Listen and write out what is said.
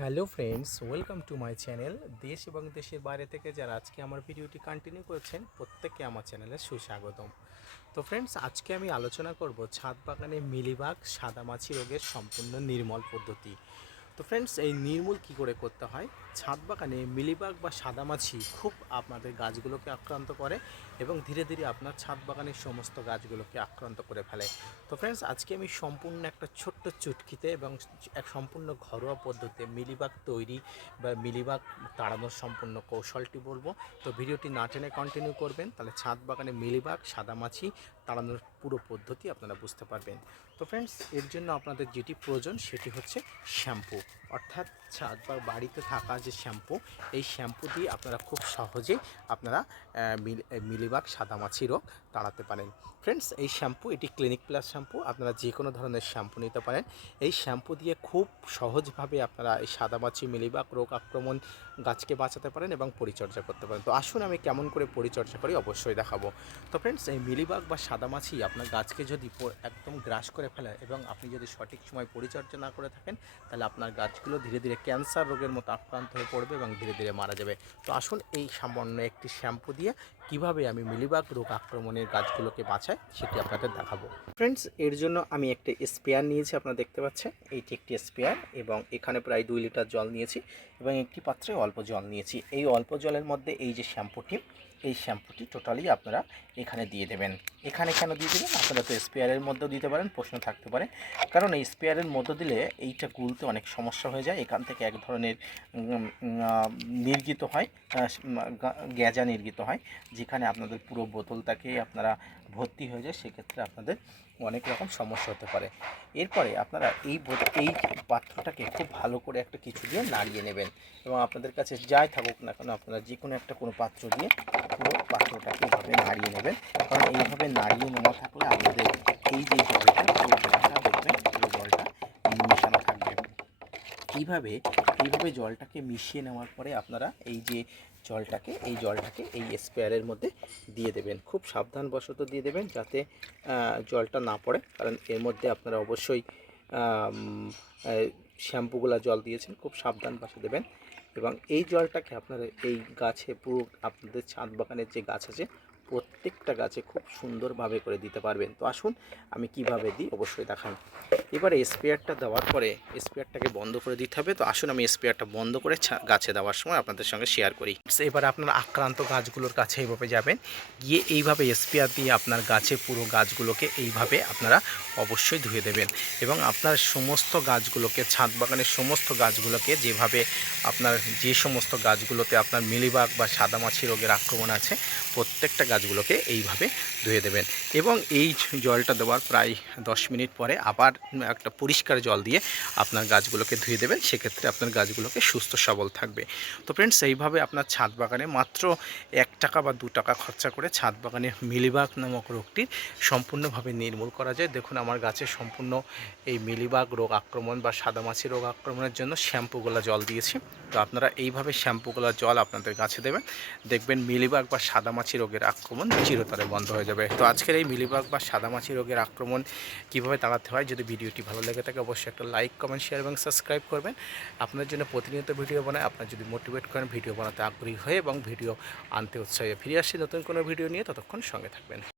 Hello friends, welcome to my channel. দেশ এবং দেশের বাইরে থেকে যারা আজকে আমার ভিডিওটি কন্টিনিউ করেছেন, প্রত্যেককে আমার চ্যানেলে সুস্বাগতম। তো ফ্রেন্ডস, আজকে আমি আলোচনা করব ছাদ বাগানে মিলিবাগ সাদামাছি রোগের সম্পূর্ণ নির্মল পদ্ধতি। তো ফ্রেন্ডস এই নির্মূল কী করে করতে হয়? ছাদ বাগানে মিলিবাগ বা সাদামাছি খুব আপনাদের গাছগুলোকে আক্রান্ত করে এবং ধীরে ধীরে আপনার ছাদ বাগানের সমস্ত গাছগুলোকে আক্রান্ত করে ফেলে। তো ফ্রেন্ডস আজকে আমি সম্পূর্ণ একটা ছোট্ট চুটকিতে এবং এক সম্পূর্ণ ঘরোয়া পদ্ধতিতে মিলিবাগ তৈরি বা মিলিবাগ তাড়ানোর সম্পূর্ণ কৌশলটি বলব। তো ভিডিওটি না টেনে কন্টিনিউ করবেন, তাহলে ছাদ বাগানে মিলিবাগ, সাদামাছি তাড়ানোর পুরো পদ্ধতি আপনারা বুঝতে পারবেন। তো ফ্রেন্ডস এর জন্য আপনাদের যেটি প্রয়োজন সেটি হচ্ছে শ্যাম্পু অর্থাৎ ছাদ বা বাড়িতে থাকা যে শ্যাম্পু এই শ্যাম্পু দিয়ে আপনারা খুব সহজেই আপনারা মিলিবাগ সাদামাছি রোগ তাড়াতে পারেন। ফ্রেন্ডস এই শ্যাম্পু এটি ক্লিনিক প্লাস শ্যাম্পু আপনারা যে কোনো ধরনের শ্যাম্পু নিতে পারেন। এই শ্যাম্পু দিয়ে খুব সহজভাবে আপনারা এই সাদামাছি, মিলিবাগ রোগ আক্রমণ গাছকে বাঁচাতে পারেন এবং পরিচর্যা করতে পারেন। তো আসুন আমি কেমন করে পরিচর্যা করি অবশ্যই দেখাবো। তো ফ্রেন্ডস এই মিলিবাগ বা সাদামাছি আপনার গাছকে যদি একদম গ্রাস করে ফেলে এবং আপনি যদি সঠিক সময় পরিচর্যা না করে থাকেন, তাহলে আপনার গাছগুলো ধীরে ধীরে ক্যান্সার রোগের মতো আক্রান্ত হয়ে পড়বে এবং ধীরে ধীরে মারা যাবে। তো আসুন এই সামান্য একটি শ্যাম্পু দিয়ে কীভাবে আমি মিলিবাগ রোগ আক্রমণের গাছগুলোকে বাঁচাই সেটি আপনাদের দেখাবো। ফ্রেন্ডস এর জন্য আমি একটি স্পেয়ার নিয়েছি, আপনারা দেখতে পাচ্ছেন। এইটি একটি স্পেয়ার এবং এখানে প্রায় দুই লিটার জল নিয়েছি এবং একটি পাত্রে অল্প জল নিয়েছি। এই অল্প জলের মধ্যে এই যে শ্যাম্পুটি এই শ্যাম্পুটি টোটালি আপনারা এখানে দিয়ে দেবেন। এখানে কেন দিয়ে দেবেন? আপনারা তো স্পেয়ারের মধ্যেও দিতে পারেন, প্রশ্ন থাকতে পারে। কারণ এই স্পেয়ারের মধ্যে দিলে এইটা গুলতে অনেক সমস্যা হয়ে যায়, এখান থেকে এক ধরনের নির্গিত হয় গ্যাজা নির্গিত হয়। যেখানে আপনাদের পুরো বোতলটাকে আপনারা ভর্তি হয়ে যায়, সেক্ষেত্রে আপনাদের অনেক রকম সমস্যা হতে পারে। এরপরে আপনারা এই এই পাত্রটাকে খুব ভালো করে একটা কিছু দিয়ে নাড়িয়ে নেবেন এবং আপনাদের কাছে যাই থাকুক না কেন, আপনারা যে কোনো একটা কোনো পাত্র দিয়ে পুরো পাত্রটাকে এভাবে নাড়িয়ে নেবেন। কারণ এইভাবে নাড়িয়ে নেওয়া থাকলে আপনাদের এই যে জলটা পুরো জলটা দেখবেন পুরো জলটা মিশানো থাকবে। এইভাবে এইভাবে জলটাকে মিশিয়ে নেওয়ার পরে আপনারা এই যে জলটাকে, এই জলটাকে এই স্পেয়ারের মধ্যে দিয়ে দেবেন। খুব সাবধানবশত দিয়ে দেবেন যাতে জলটা না পড়ে। কারণ এর মধ্যে আপনারা অবশ্যই শ্যাম্পুগুলা জল দিয়েছেন, খুব সাবধান বাসে দেবেন। এবং এই জলটাকে আপনারা এই গাছে পুরো আপনাদের ছাদ বাগানের যে গাছ আছে প্রত্যেকটা গাছে খুব সুন্দরভাবে করে দিতে পারবেন। তো আসুন, আমি কীভাবে দিই অবশ্যই দেখান এবারে স্প্রেয়ারটা দেওয়ার পরে স্প্রেয়ারটাকে বন্ধ করে দিতে হবে। তো আসুন, আমি স্প্রেয়ারটা বন্ধ করে গাছে দেওয়ার সময় আপনাদের সঙ্গে শেয়ার করি। এবার আপনার আক্রান্ত গাছগুলোর কাছে এইভাবে যাবেন। গিয়ে এইভাবে স্প্রেয়ার দিয়ে আপনার গাছে পুরো গাছগুলোকে এইভাবে আপনারা অবশ্যই ধুয়ে দেবেন। এবং আপনার সমস্ত গাছগুলোকে, ছাদ বাগানের সমস্ত গাছগুলোকে যেভাবে আপনার যে সমস্ত গাছগুলোতে আপনার মিলিবাগ বা সাদামাছি রোগের আক্রমণ আছে, প্রত্যেকটা গাছগুলোকে এইভাবে ধুয়ে দেবেন। এবং এই জলটা দেওয়ার প্রায় দশ মিনিট পরে আবার একটা পরিষ্কার জল দিয়ে আপনার গাছগুলোকে ধুয়ে দেবেন। সেক্ষেত্রে আপনার গাছগুলোকে সুস্থ সবল থাকবে। তো ফ্রেন্ডস এইভাবে আপনার ছাদ বাগানে মাত্র এক টাকা বা দু টাকা খরচা করে ছাদ বাগানে মিলিবাগ নামক রোগটির সম্পূর্ণভাবে নির্মূল করা যায়। দেখুন, আমার গাছে সম্পূর্ণ এই মিলিবাগ রোগ আক্রমণ বা সাদামাছি রোগ আক্রমণের জন্য শ্যাম্পুগুলা জল দিয়েছি। তো আপনারা এইভাবে শ্যাম্পুগুলা জল আপনাদের গাছে দেবেন। দেখবেন মিলিবাগ বা সাদামাছি রোগের আক্রমণ চিরতরে বন্ধ হয়ে যাবে। তো আজকের এই মিলিবাগ বা সাদামাছি রোগের আক্রমণ কীভাবে তাড়াতে হয় যদি ভিডিওটি ভালো লেগে থাকে, অবশ্যই একটা লাইক, কমেন্ট শেয়ার এবং সাবস্ক্রাইব করবেন। আপনার জন্য প্রতিনিয়ত ভিডিও বানায় আপনার যদি মোটিভেট করেন, ভিডিও বানাতে আগ্রহী হয়ে এবং ভিডিও আনতে উৎসাহে ফিরে আসছি নতুন কোনো ভিডিও নিয়ে, ততক্ষণ সঙ্গে থাকবেন।